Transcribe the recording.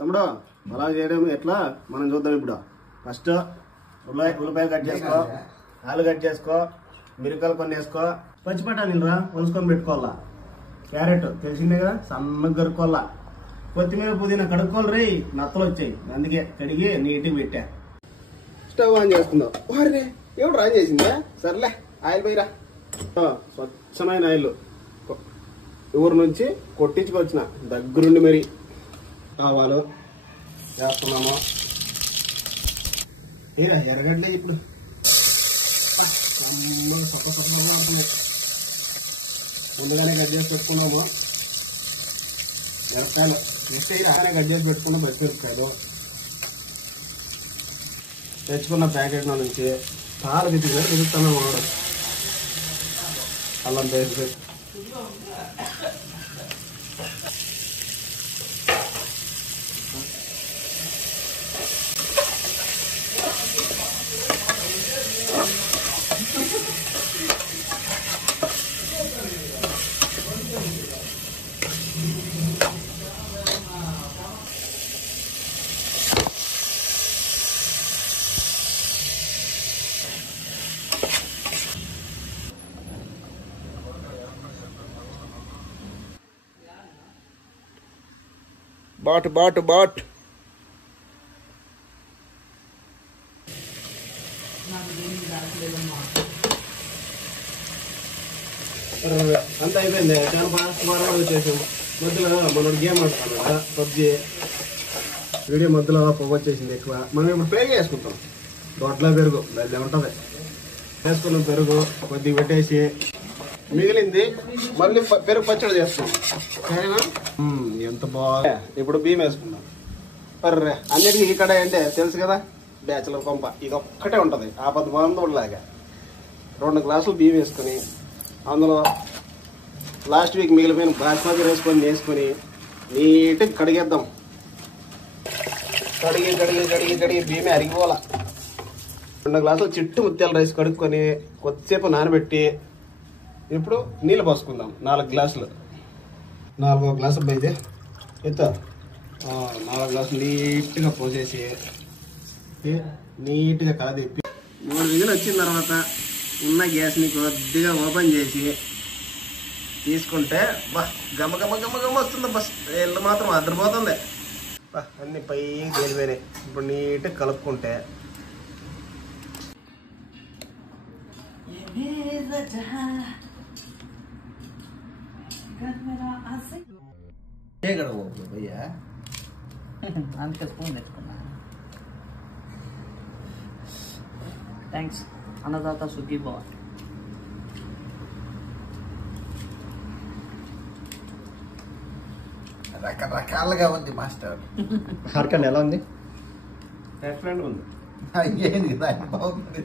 తమ్ముడు అలా చేయడం ఎట్లా మనం చూద్దాం ఇప్పుడు. ఫస్ట్ ఉల్లిపాయలు కట్ చేసుకో, ఆలు కట్ చేసుకో, మిరపకాయలు కొన్ని వేసుకో, పచ్చి బఠానీలు రా వలుసుకొని పెట్టుకోవాలా, క్యారెట్ తెలిసిందే కదా సన్నగా కడుక్కోవాలా, కొత్తిమీర పుదీనా కడుక్కోవాలి రే నత్తలు వచ్చాయి అందుకే కడిగి నీట్గా పెట్టా. స్టవ్ ఆన్ చేసుకుందాం. వారిని ఎవడు ఆన్ చేసిందా? సర్లే ఆయిల్ పోయిరా. స్వచ్ఛమైన ఆయిల్ ఊరు నుంచి కొట్టించుకొచ్చిన దగ్గరుండి మరి. ఆవాలు వేస్తున్నాము. ఏరా ఎర్రగడ్డ ఇప్పుడు ముందుగానే కట్ చేసి పెట్టుకున్నాము. మిరపకాయలు నెక్స్ట్ ఇలానే కట్ చేసి పెట్టుకున్నాం. పచ్చిమిరపకాయలు తెచ్చుకున్న ప్యాకెట్లో నుంచి పాలు తిరుగుతున్నాము. అల్లం పేస్ట్, బాట్ అంత అయిపోయింది. చాలా బాగా వచ్చేసాము. మధ్యలో మనం గేమ్ ఆడుతున్నాం కదా పబ్జి, వీడియో మధ్యలో పొగ వచ్చేసింది ఎక్కువ. మనం ఇప్పుడు పెరుగు వేసుకుంటాం. దొడ్లో పెరుగు దాన్ని ఉంటుంది. వేసుకున్నాం పెరుగు కొద్దిగా పెట్టేసి మిగిలింది మళ్ళీ పెరుగు పచ్చడి చేస్తాం. సరేనా? ఎంత బాగా. ఇప్పుడు బియ్యం వేసుకుందాం. పర్రే అన్నిటికీ ఇక్కడ అంటే తెలుసు కదా బ్యాచులర్ పంప ఇది ఒక్కటే ఉంటుంది. ఆపద బాగుందోలాగా 2 గ్లాసులు బియ్యం వేసుకొని అందులో లాస్ట్ వీక్ మిగిలిపోయిన బాస్మతి వేసుకొని నీట్గా కడిగేద్దాం. కడిగి బియ్యమే అరిగిపోవాల. 2 గ్లాసులు చిట్టు ముత్యాల రైస్ కడుక్కొని కొద్దిసేపు నానబెట్టి ఇప్పుడు నీళ్ళు పోసుకుందాం. 4 గ్లాసులు. 4వ గ్లాసు అయితే ఎత్త 4 గ్లాసులు నీట్గా పోసేసి నీట్గా కలదిప్పి 3 విజులు వచ్చిన తర్వాత ఉన్న గ్యాస్ని కొద్దిగా ఓపెన్ చేసి తీసుకుంటే బా గమ వస్తుంది. బస్ ఇల్లు మాత్రం అద్దరిపోతుంది. అన్ని పైకి తేలిపోయినాయి. ఇప్పుడు నీట్గా కలుపుకుంటే भैया అందుకే స్పూన్ తెచ్చుకున్నా. థ్యాంక్స్ అన్నదాత సుఖీ భవ. రకరకాలుగా ఉంది మాస్టర్. హర్కన్ ఎలా ఉంది? రెస్టారెంట్ ఉంది. ఏంది బాగుంది.